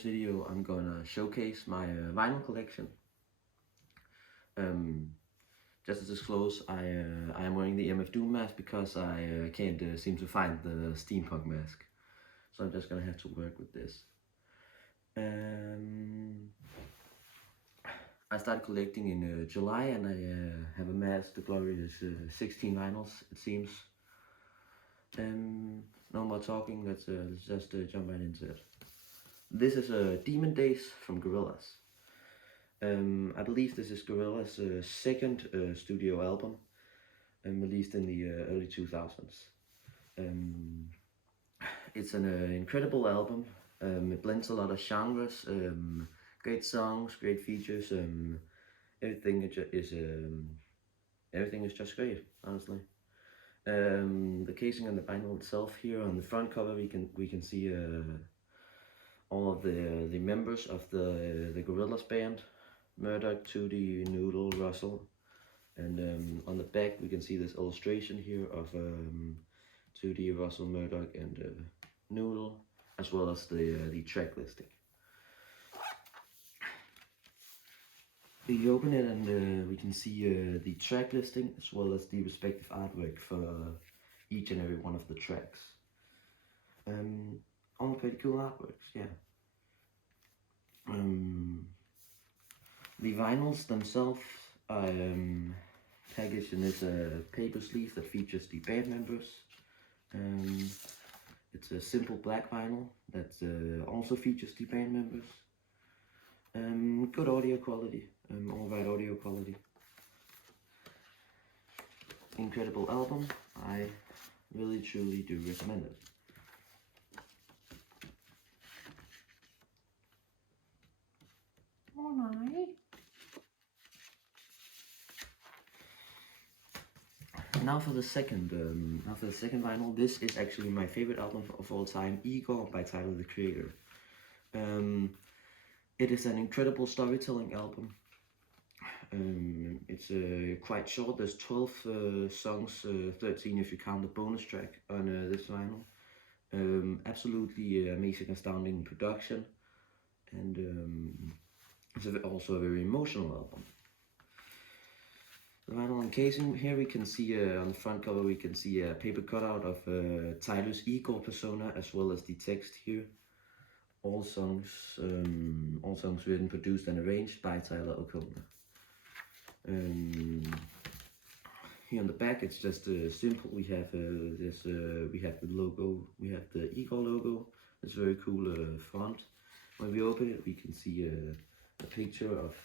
this video I'm gonna showcase my vinyl collection. Just to disclose, I am wearing the MF Doom mask because I can't seem to find the steampunk mask, so I'm just gonna have to work with this. I started collecting in July, and I have amassed the glorious 16 vinyls, it seems. No more talking, let's just jump right into it. This is Demon Days from Gorillaz. I believe this is Gorillaz' second studio album, released in the early 2000s. It's an incredible album. It blends a lot of genres, great songs, great features. Everything is just great, honestly. The casing on the vinyl itself here on the front cover, we can see all of the members of the Gorillaz band: Murdoch, Tootie, Noodle, Russell, and on the back we can see this illustration here of Tootie, Russell, Murdoch, and Noodle, as well as the track listing. We open it and we can see the track listing as well as the respective artwork for each and every one of the tracks. All pretty cool artworks, yeah. The vinyls themselves are packaged in this paper sleeve that features the band members. It's a simple black vinyl that also features the band members. Good audio quality, alright audio quality. Incredible album, I really truly do recommend it. Alright. Now for the second vinyl. This is actually my favorite album of all time, Igor by Tyler the Creator. It is an incredible storytelling album. It's quite short. There's 12 songs, 13 if you count the bonus track on this vinyl. Absolutely amazing, astounding production, and it's also a very emotional album. The vinyl encasing, here we can see on the front cover we can see a paper cutout of Tyler's Igor persona, as well as the text here. All songs written, produced, and arranged by Tyler O'Connor. Here on the back, it's just simple. We have we have the logo, we have the Igor logo. It's very cool font. When we open it, we can see a picture of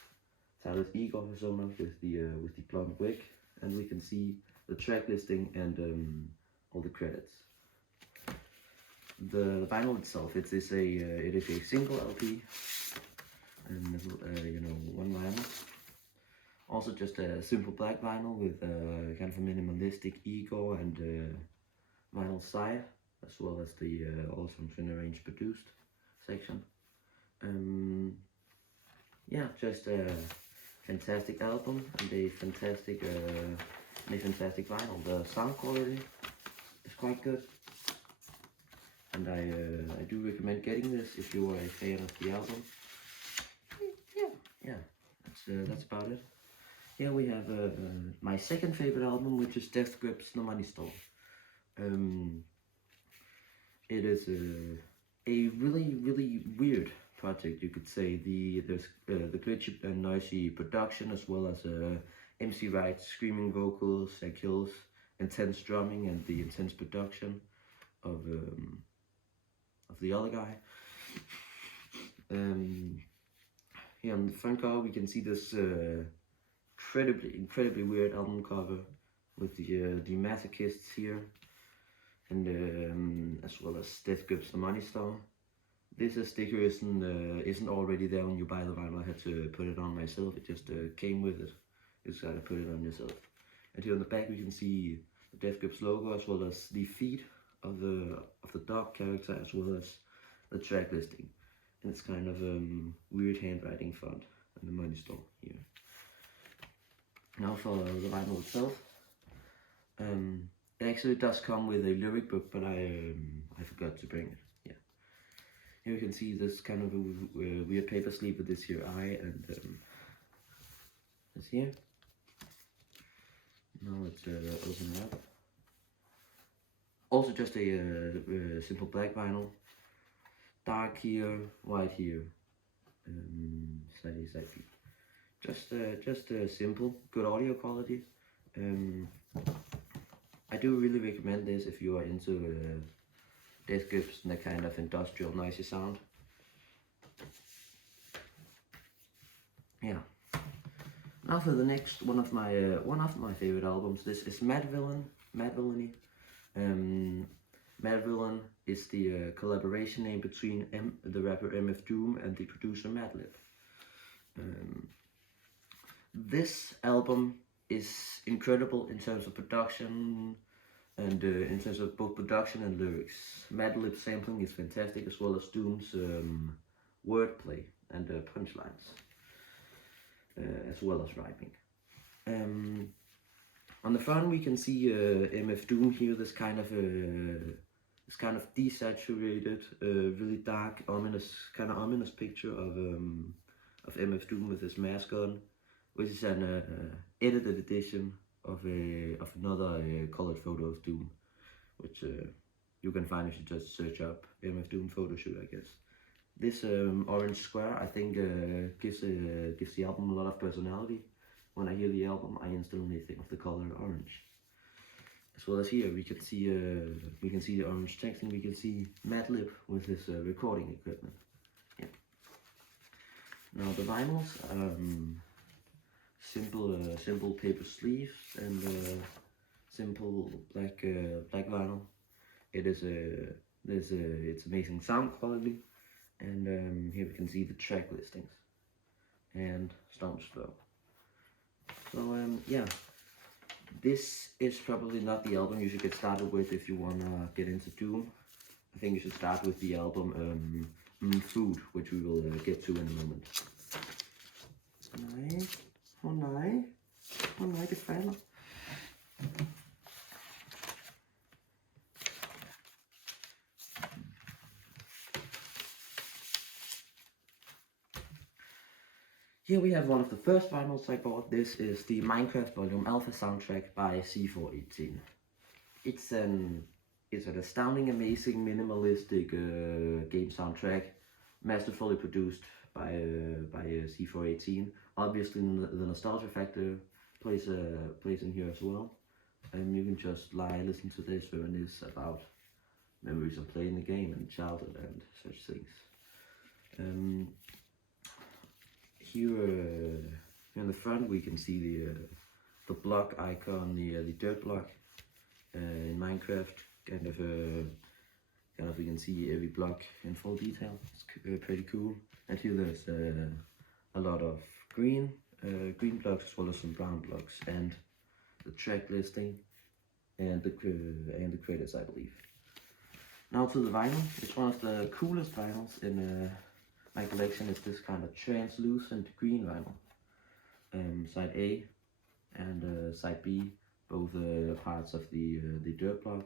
Tyler's Igor persona with the blonde wig, and we can see the track listing and all the credits. The vinyl itself, it is a single LP, and one vinyl. Also just a simple black vinyl with kind of a minimalistic Igor and vinyl side, as well as the all songs in arranged produced section. Yeah, just a fantastic album and a fantastic vinyl. The sound quality is quite good, and I do recommend getting this if you are a fan of the album. Yeah, that's about it. Here we have my second favorite album, which is Death Grips The Money Store. It is a really weird project, you could say. There's the glitchy and noisy production, as well as MC Wright's screaming vocals, kills, intense drumming, and the intense production of the other guy. Here on the front cover we can see this incredibly weird album cover with the masochists here, and as well as Death Grips The Money Store. This sticker isn't already there when you buy the vinyl. I had to put it on myself. It just came with it. You just gotta put it on yourself. And here on the back we can see the Death Grips logo, as well as the feet of the dog character, as well as the track listing. And it's kind of weird handwriting font on the Money Store here. Now for the vinyl itself. It actually does come with a lyric book, but I forgot to bring it. Yeah. Here you can see this kind of a weird paper sleeve with this here eye, and this here. Now let's open it up. Also just a simple black vinyl. Dark here, white here. Side A, side B. Just simple, good audio quality. I do really recommend this if you are into death grips and that kind of industrial noisy sound. Yeah. Now for the next one of my favorite albums. This is Mad Villain. Mad Villain is the collaboration name between the rapper MF Doom and the producer Madlib. This album is incredible in terms of production and in terms of both production and lyrics. Madlib's sampling is fantastic, as well as Doom's wordplay and punchlines, as well as rhyming. On the front we can see MF Doom here, this kind of desaturated, really dark, ominous picture of MF Doom with his mask on, which is an edited edition of another colored photo of Doom, which you can find if you just search up MF Doom photo shoot, I guess. This orange square, I think, gives the album a lot of personality. When I hear the album, I instantly think of the color orange. As well as here, we can see the orange text, and we can see Madlib with his recording equipment. Yeah. Now the vinyls, simple paper sleeves and simple black vinyl. It's amazing sound quality, and here we can see the track listings and staunch flow. So yeah, this is probably not the album you should get started with if you wanna get into Doom. I think you should start with the album Food, which we will get to in a moment. Nej, det falder. Here we have one of the first vinyls I bought. This is the Minecraft Volume Alpha soundtrack by C418. It's an astounding, amazing, minimalistic game soundtrack, masterfully produced by C418. Obviously, the nostalgia factor plays in here as well. You can just listen to this, reminisce about memories of playing the game and childhood and such things. Here in the front we can see the block icon, the dirt block in Minecraft. Kind of we can see every block in full detail. It's pretty cool. And here there's a lot of green blocks as well as some brown blocks, and the track listing and the credits, I believe. Now to the vinyl. It's one of the coolest vinyls in my collection. Is this kind of translucent green vinyl. Side A and side B, both parts of the dirt block.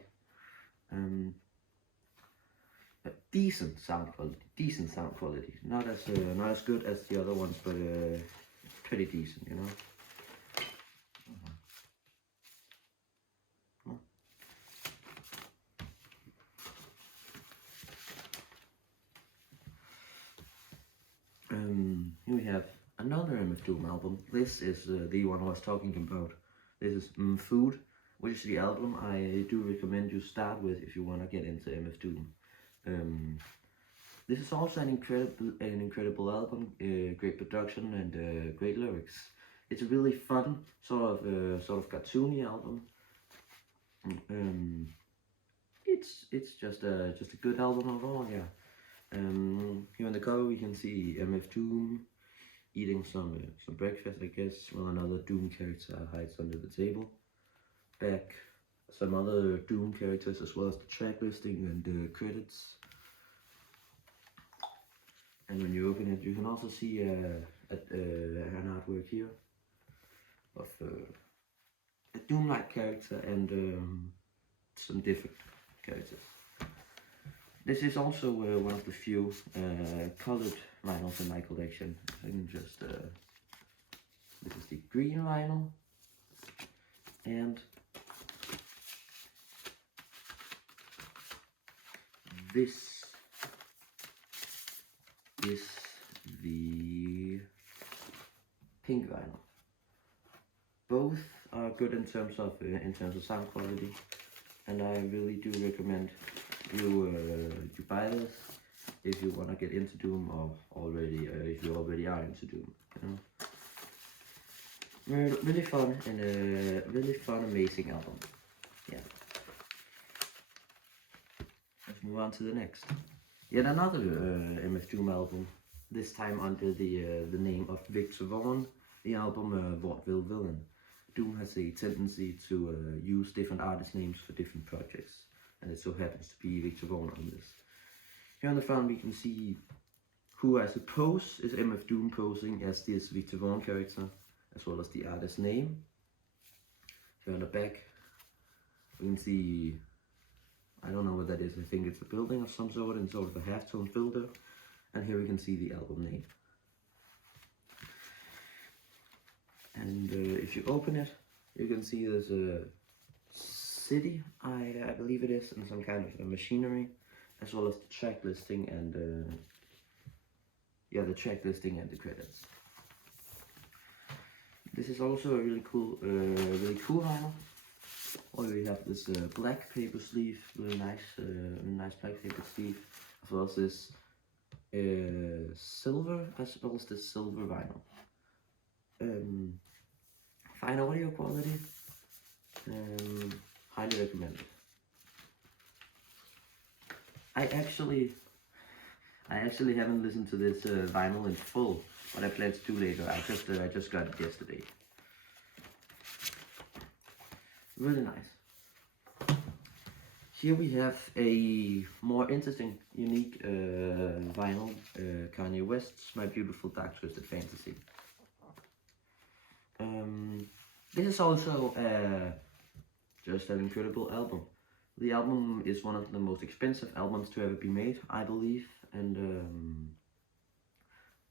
A decent sound quality. Not as good as the other ones, but pretty decent, you know. Here we have another MF Doom album. This is the one I was talking about. This is Food, which is the album I do recommend you start with if you want to get into MF Doom. This is also an incredible album, great production and great lyrics. It's a really fun, sort of cartoony album. It's just a good album overall, yeah. Here on the cover we can see MF Doom eating some breakfast, I guess, while another Doom character hides under the table. Back, some other Doom characters as well as the track listing and credits. And when you open it, you can also see an artwork here of a Doom-like character and some different characters. This is also one of the few colored vinyls in my collection. I can just, this is the green vinyl, and this is the pink vinyl. Both are good in terms of sound quality, and I really do recommend you buy this if you want to get into Doom, or already if you already are into Doom. You know, really fun, and a really fun, amazing album. Yeah. Let's move on to the next. Yet another MF Doom album. This time under the name of Victor Vaughn. The album Vaudeville Villain. Doom has a tendency to use different artist names for different projects, and it so happens to be Victor Vaughn on this. Here on the front we can see who I suppose is MF Doom posing as this Victor Vaughn character, as well as the artist's name. Here on the back we can see, I don't know what that is, I think it's a building of some sort, in sort of a halftone filter, and here we can see the album name. And if you open it, you can see there's a city, I believe it is, and some kind of machinery, as well as the track listing and the track listing and the credits. This is also a really cool vinyl. Or we have this black paper sleeve, really nice black paper sleeve, as well as this silver, as well as this silver vinyl. Fine audio quality, highly recommended. I actually haven't listened to this vinyl in full, but I plan to do later. I just got it yesterday. Really nice. Here we have a more interesting, unique vinyl, Kanye West's My Beautiful Dark Twisted Fantasy. This is also just an incredible album. The album is one of the most expensive albums to ever be made, I believe, and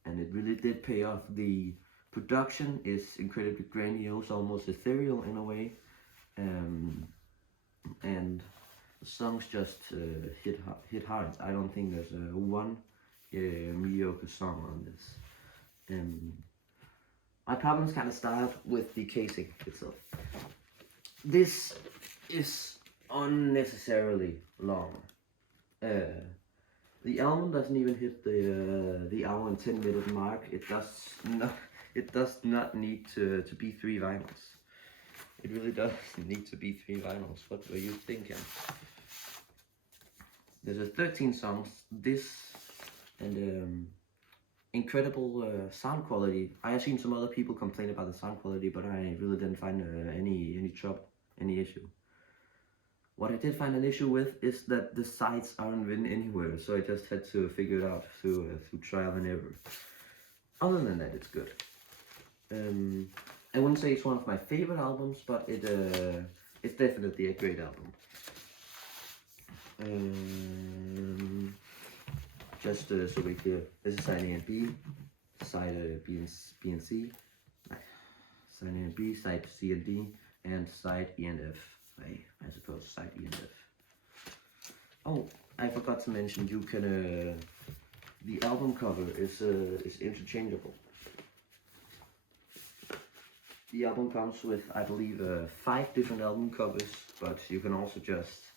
it really did pay off. The production is incredibly grandiose, almost ethereal in a way, and the songs just hit hard. I don't think there's one mediocre song on this. My problems kind of start with the casing itself. This is unnecessarily long. The album doesn't even hit the hour and 10-minute mark. It does not need to be 3 vinyls. It really does need to be 3 vinyls. What were you thinking? There's 13 songs. This and incredible sound quality. I have seen some other people complain about the sound quality, but I really didn't find any trouble, any issue. What I did find an issue with is that the sides aren't written anywhere, so I just had to figure it out through trial and error. Other than that, it's good. I wouldn't say it's one of my favorite albums, but it's definitely a great album. Just so we're clear, this is side A and B, side B and C, side A and B, side C and D, and side E and F. I suppose side E and F. Oh, I forgot to mention, you can the album cover is interchangeable. The album comes with, I believe, 5 different album covers, but you can also just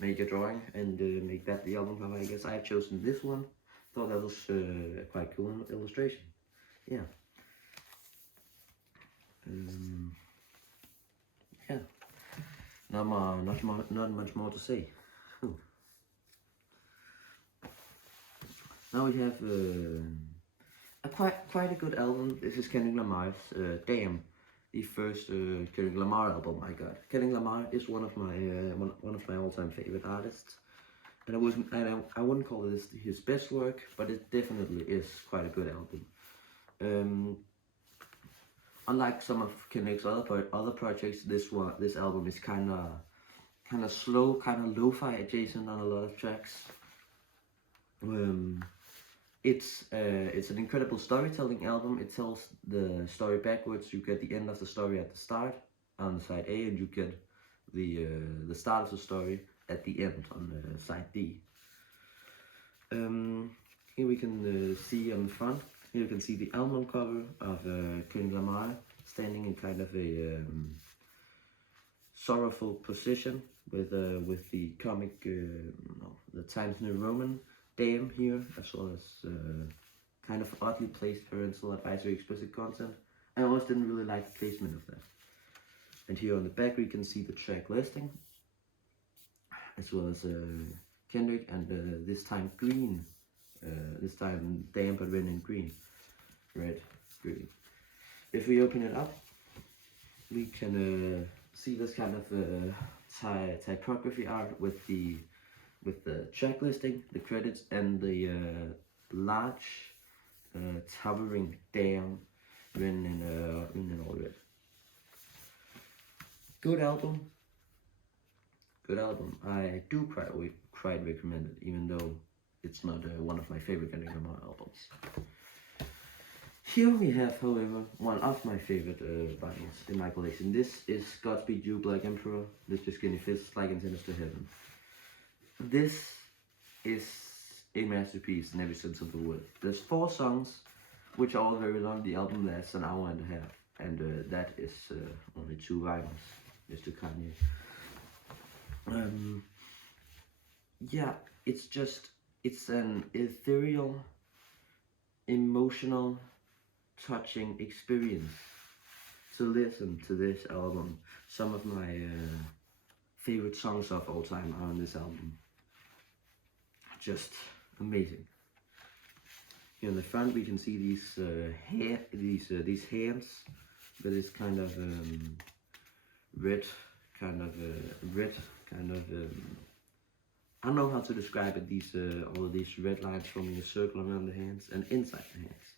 make a drawing and make that the album cover. I guess I've chosen this one. Thought that was a quite cool illustration. Yeah. Yeah. Not much more to say. Now we have quite a good album. This is Kendrick Lamar's Damn, the first Kendrick Lamar album I got. Kendrick Lamar is one of my all-time favorite artists, and I wouldn't call this his best work, but it definitely is quite a good album. Unlike some of Kendrick's other projects, this album is kind of slow, kind of lo-fi adjacent on a lot of tracks. It's an incredible storytelling album. It tells the story backwards. You get the end of the story at the start on side A, and you get the start of the story at the end on side D. Here we can see on the front. Here you can see the album cover of Kendrick Lamar standing in kind of a sorrowful position with the comic, the Times New Roman dam here, as well as kind of oddly placed parental advisory explicit content. I always didn't really like the placement of that. And here on the back we can see the track listing, as well as Kendrick, and this time green, this time damn but written in green, red, green. If we open it up, we can see this kind of typography art with the track listing, the credits, and the large towering dam written in all red. Good album. Good album. I do quite recommend it, even though it's not one of my favorite Kendrick Lamar albums. Here we have, however, one of my favorite vinyls in my collection. This is Godspeed You, Black Emperor, Lift Your Skinny Fists Like Antennas to Heaven. This is a masterpiece in every sense of the word. There's 4 songs, which are all very long. The album lasts an hour and a half, and that is only 2 vinyls. Mr. Kanye. Yeah, it's an ethereal, emotional, touching experience to listen to this album. Some of my favorite songs of all time are on this album. Just amazing. Here in the front we can see these hands with this kind of red, I don't know how to describe it. These all of these red lines forming a circle around the hands and inside the hands.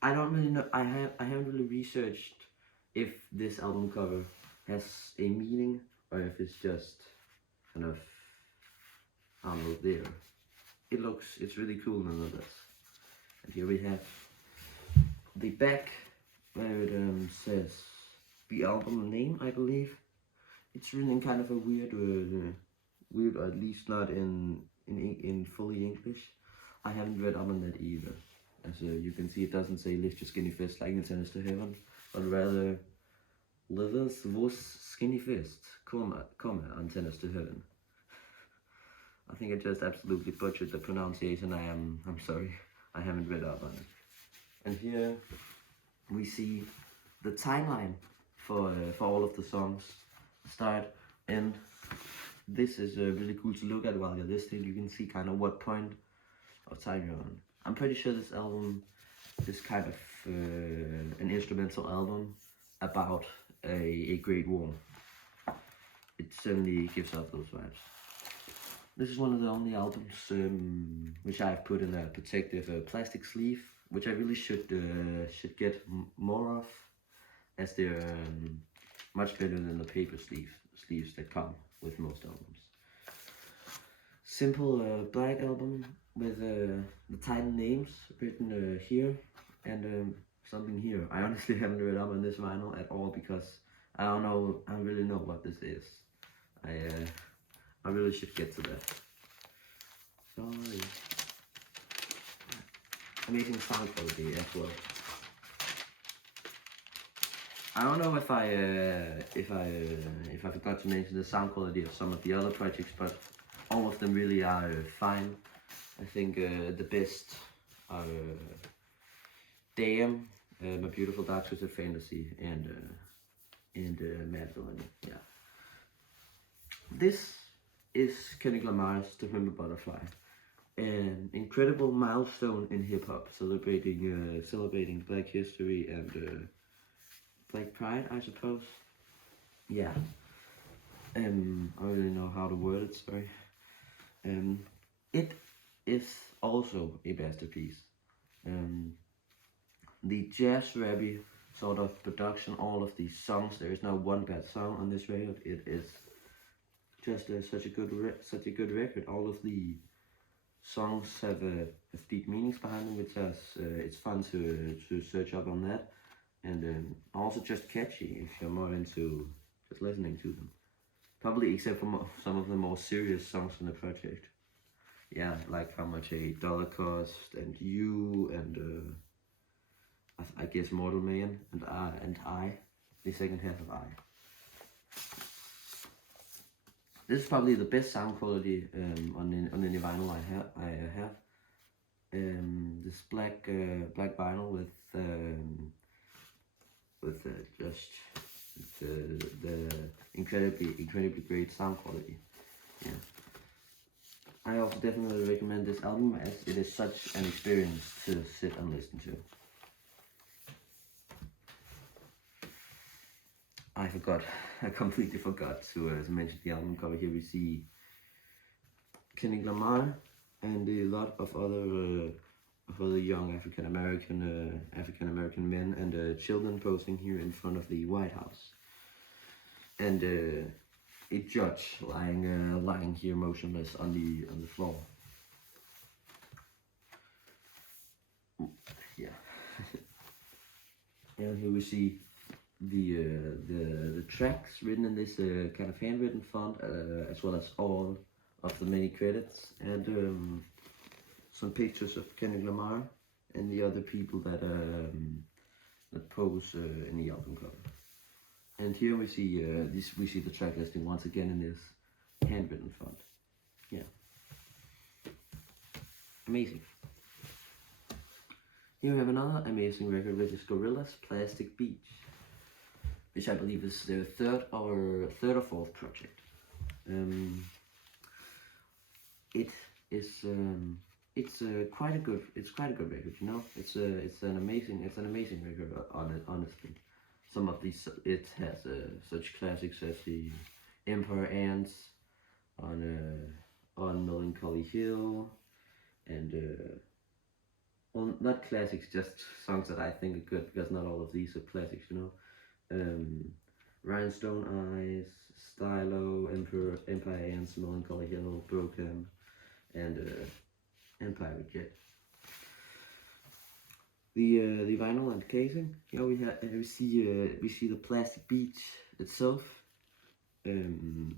I don't really know. I haven't really researched if this album cover has a meaning or if it's just kind of, I don't know, there. It's really cool nonetheless. And here we have the back where it says the album name, I believe. It's written in kind of a weird, or at least not in fully English. I haven't read up on that either. As you can see, it doesn't say lift your skinny fist like antennas to heaven, but rather livers vos skinny fist, comma, antennas to heaven. I think I just absolutely butchered the pronunciation. I'm sorry. I haven't read up on it. And here we see the timeline for all of the songs, start, end. This is really cool to look at while you're listening. You can see kind of what point of time you're on. I'm pretty sure this album is kind of an instrumental album about a great war. It certainly gives off those vibes. This is one of the only albums which I've put in a protective plastic sleeve, which I really should get more of, as they're much better than the paper sleeves that come with most albums. Simple black album with the title names written here and something here. I honestly haven't read up on this vinyl at all because I don't really know what this is. I really should get to that. Sorry. Amazing sound quality as well. I don't know if I forgot to mention the sound quality of some of the other projects, but all of them really are fine. I think the best are Damn, My Beautiful Dark Twisted Fantasy, and Mad Villainy. Yeah. This is Kendrick Lamar's To Remember Butterfly, an incredible milestone in hip hop, celebrating Black history and Black pride, I suppose. Yeah. I don't really know how to word it. Sorry. It is also a masterpiece. The jazz rappy sort of production, all of these songs. There is not one bad song on this record. It is just such a good record. All of the songs have deep meanings behind them, which is it's fun to search up on that, and also just catchy if you're more into just listening to them. Probably except for some of the more serious songs in the project. Yeah, like How Much a Dollar Cost, and You, and I guess Mortal Man, and I, the second half of I. This is probably the best sound quality on any vinyl I have. This black vinyl with just the incredibly great sound quality. Yeah. I also definitely recommend this album as it is such an experience to sit and listen to. I completely forgot to mention the album cover. Here we see Kendrick Lamar and a lot of other young African American men and children posing here in front of the White House, and a judge lying here motionless on the floor. Yeah. And here we see the tracks written in this kind of handwritten font, as well as all of the many credits, and some pictures of Kendrick Lamar and the other people that pose in the album cover. And here we see the track listing once again in this handwritten font. Yeah, amazing. Here we have another amazing record, which is Gorillaz Plastic Beach, which I believe is their third or fourth project. It's quite a good record, you know. It's an amazing record, honestly. Some of these, it has such classics as the Empire Ants on Melancholy Hill, and well, not classics, just songs that I think are good, because not all of these are classics, you know. Rhinestone Eyes, Stylo, Empire Ants, Melancholy Hill, Broken, and Empire Jet. The vinyl and casing. Here we see the plastic beach itself. The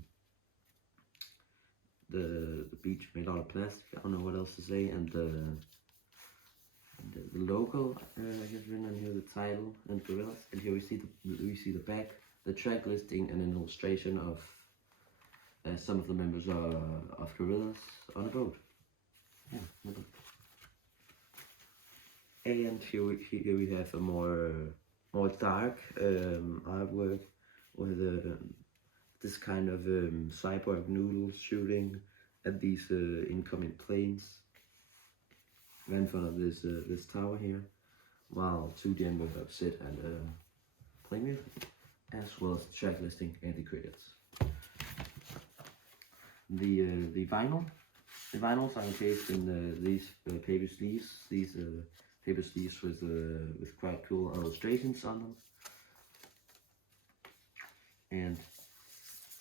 beach made out of plastic. I don't know what else to say. And the logo is written on here, the title, and Gorillaz. And here we see the back, the track listing, and an illustration of some of the members of Gorillaz on a boat. Yeah, on a boat. And here we have a more dark artwork with this kind of cyborg noodles shooting at these incoming planes right in front of this tower here, while two members sit and play music, as well as the track listing and the credits. The vinyls are encased in these paper sleeves. These paper sleeves with quite cool illustrations on them, and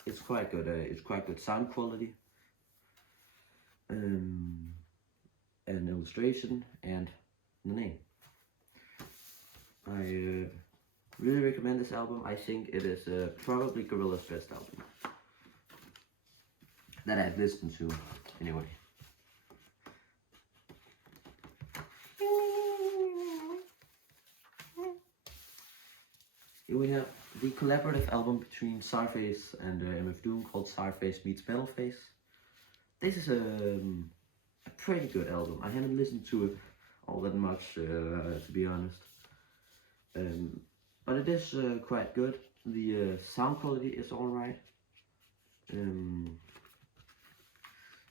it's quite good. It's quite good sound quality, an illustration, and the name. I really recommend this album. I think it is probably Gorillaz' best album that I've listened to, anyway. Here we have the collaborative album between Czarface and MF Doom, called Czarface Meets Metalface. This is a pretty good album. I haven't listened to it all that much, to be honest, but it is quite good. The sound quality is alright.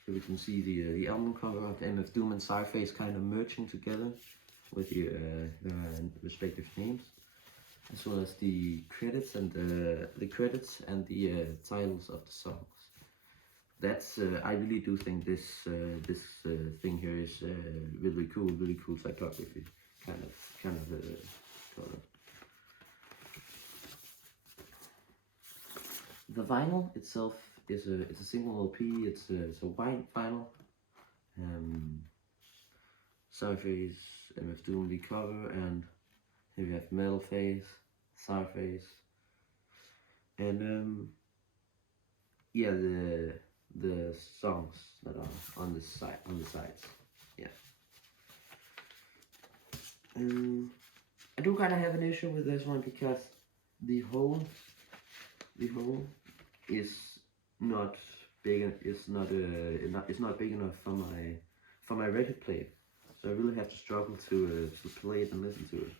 So we can see the album cover of MF Doom and Czarface kind of merging together with their respective names, as well as the credits and the titles of the songs. That's I really do think this thing here is really cool typography, kind of color. The vinyl itself is it's a single LP. It's a white vinyl. Surface, MF Doom the cover, and here we have Metal Face, Surface, and yeah, the songs that are on the sides. Yeah. I do kind of have an issue with this one because the hole is not big. It's not big enough for my record player. So I really have to struggle to play it and listen to it.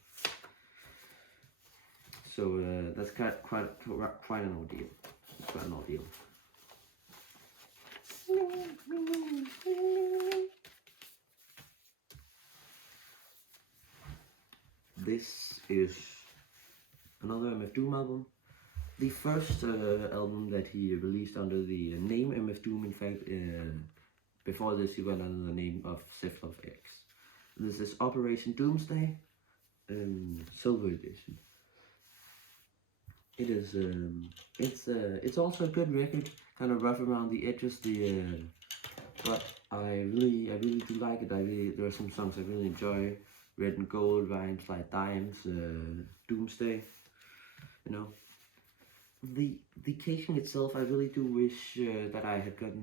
So that's quite an ordeal. It's quite an ordeal. This is another MF Doom album. The first album that he released under the name MF Doom. In fact, before this he went under the name of Sephiroth X. This is Operation Doomsday, Silver Edition. It is it's also a good record, kind of rough around the edges. But I really do like it. There are some songs I really enjoy. Red and Gold, Rhymes Like Dimes, Doomsday. You know, the casing itself, I really do wish that I had gotten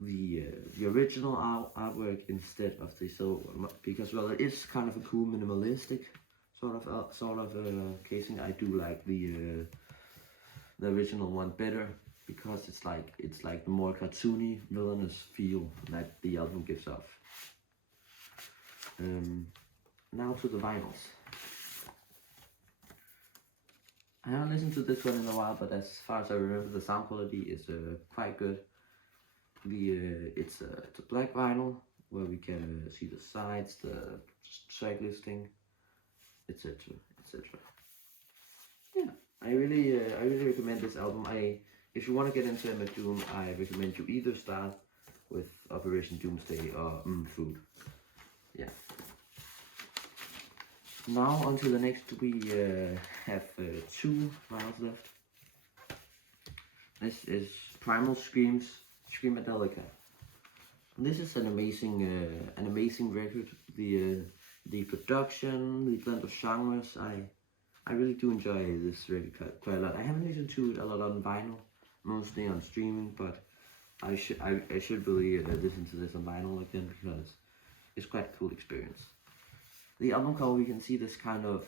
the original artwork instead of the silver one, because well, it is kind of a cool minimalistic sort of casing. I do like the original one better because it's like the more cartoony, villainous feel that the album gives off. Now to the vinyls. I haven't listened to this one in a while, but as far as I remember, the sound quality is quite good. It's a black vinyl where we can see the sides, the track listing, etc. etc. Yeah, I really recommend this album. If you want to get into MF Doom, I recommend you either start with Operation Doomsday or Food. Yeah. Now on to the next. We have 2 vinyls left. This is Primal Screamadelica. This is an amazing record. The production, the blend of genres. I really do enjoy this record quite a lot. I haven't listened to it a lot on vinyl, mostly on streaming, but I should really listen to this on vinyl again because it's quite a cool experience. The album cover, we can see this kind of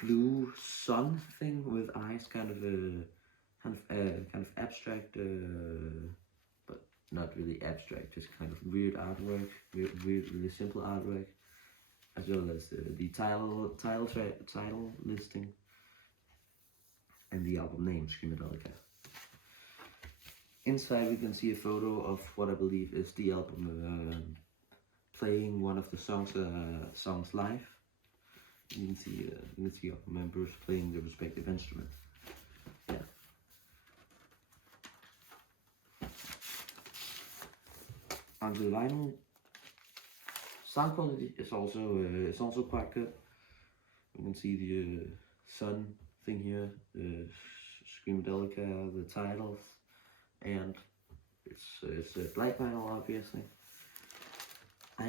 blue sun thing with eyes, kind of abstract, but not really abstract, just kind of weird artwork, really simple artwork, as well as the title listing and the album name, Screamadelica. Inside we can see a photo of what I believe is the album playing one of the songs live. You can see our members playing their respective instrument. Yeah. On the vinyl, sound quality is also quite good. You can see the sun thing here, the Screamadelica, the titles, and it's a black vinyl, obviously. I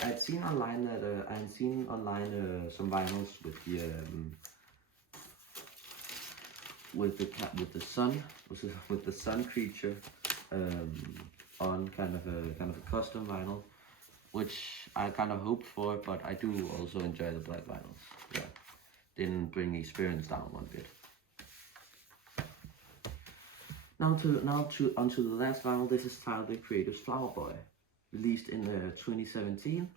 had seen online some vinyls with the sun creature on kind of a custom vinyl, which I kind of hoped for, but I do also enjoy the black vinyls. Yeah, didn't bring the experience down one bit. Onto the last vinyl. This is titled The Creative's Flower Boy, released in 2017.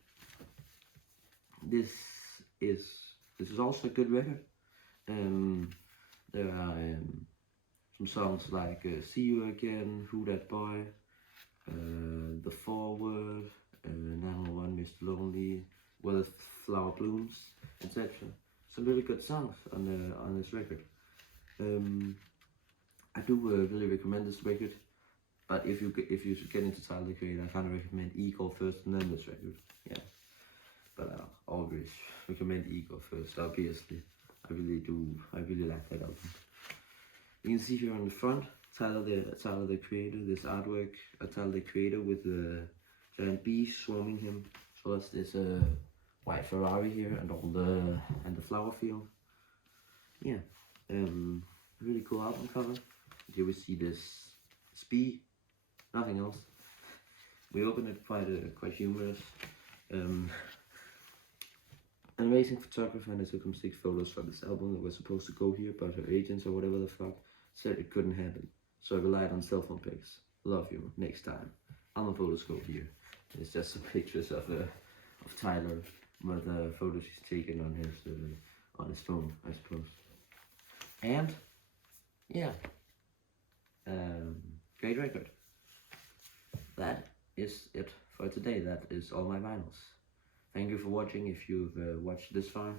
This is also a good record. There are some songs like See You Again, Who That Boy, The Forward, 911, Mr. Lonely, Where the Flower Blooms, etc. Some really good songs on this record. I do really recommend this record, but if you get into Tyler the Creator, I kind of recommend Igor first and then this record. Yeah, but I always recommend Igor first. Obviously, I really like that album. You can see here on the front, Tyler the creator. This artwork, Tyler the creator with the giant bees swarming him. So that's this white Ferrari here and all the flower field. Yeah, really cool album cover. Here we see this bee, nothing else. We opened it quite humorous. An amazing photographer, and I took him 6 photos for this album that was supposed to go here, but her agents or whatever the fuck said it couldn't happen. So I relied on cell phone pics. Love you. Next time. All my photos go here. It's just some pictures of Tyler with the photos he's taken on his phone, I suppose. And yeah, great record. That is it for today. That is all my vinyls. Thank you for watching if you've watched this far.